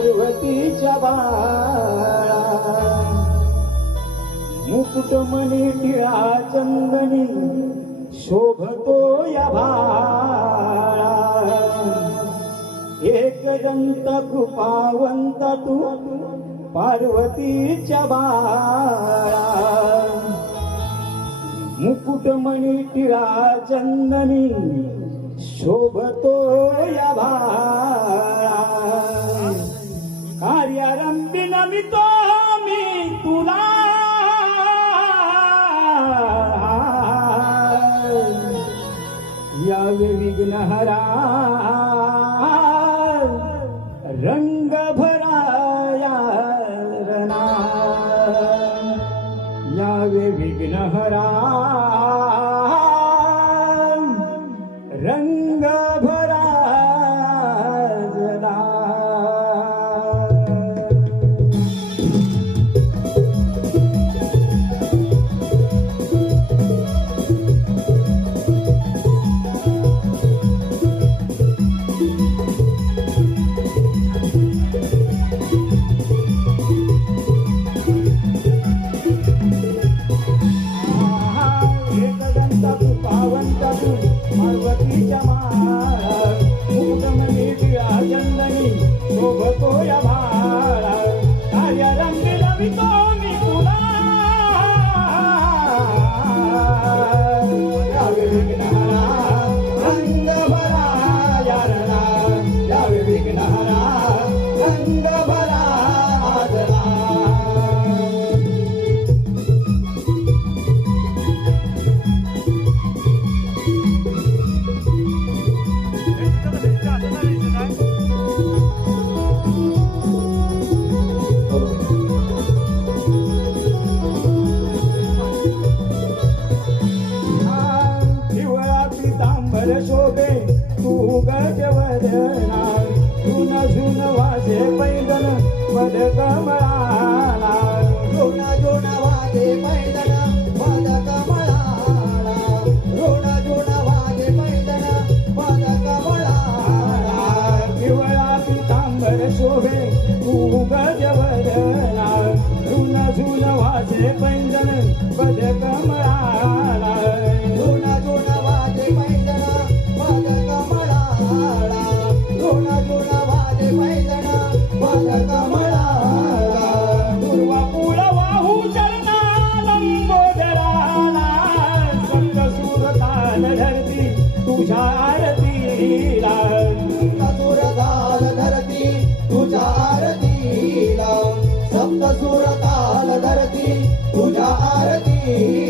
पार्वतीच्या बाळा मुकुटमणी टिळा चंदनी शोभतो या भाळा एकदंत कृपावंत तू पार्वतीच्या बाळा मुकुटमणी टिळा चंदनी शोभतो या भाळा कार्यारंभी नमितो मी तुला यावे विघ्नहरा रंग भराया रणा यावे विघ्नहरा रंग भरा जना पार्वतीच्या माळा मुकुटमणी टिळा चंदनी शोभतो या भाळा कार्यारंभी नमितो मी तुला यावे विघ्नहरा रंग भरा या रणा यावे विघ्नहरा रंग भरा जना शोभे तू गजवदना झुन झुन वाजे पैदन पद कमळाला झुन झुन वाजे पैदन पद कमळाला झुन झुन वाजे पैदन पद कमळाला पिवळा पितांबर शोभे तू गजवदना झुन झुन वाजे पैदन पद कमळाला झुन झुन वाजे पैदन पद कमळाला झुन झुन वाजे पैदन पद कमळाला दुर्वा फूल वाहू चरणा लंबोदराला संत सुरताल धरती तुझ्या आरतीला सप्त ताल धरती तुझ्या आरतीला सप्त सुर ताल धरती तुझ्या आरतीला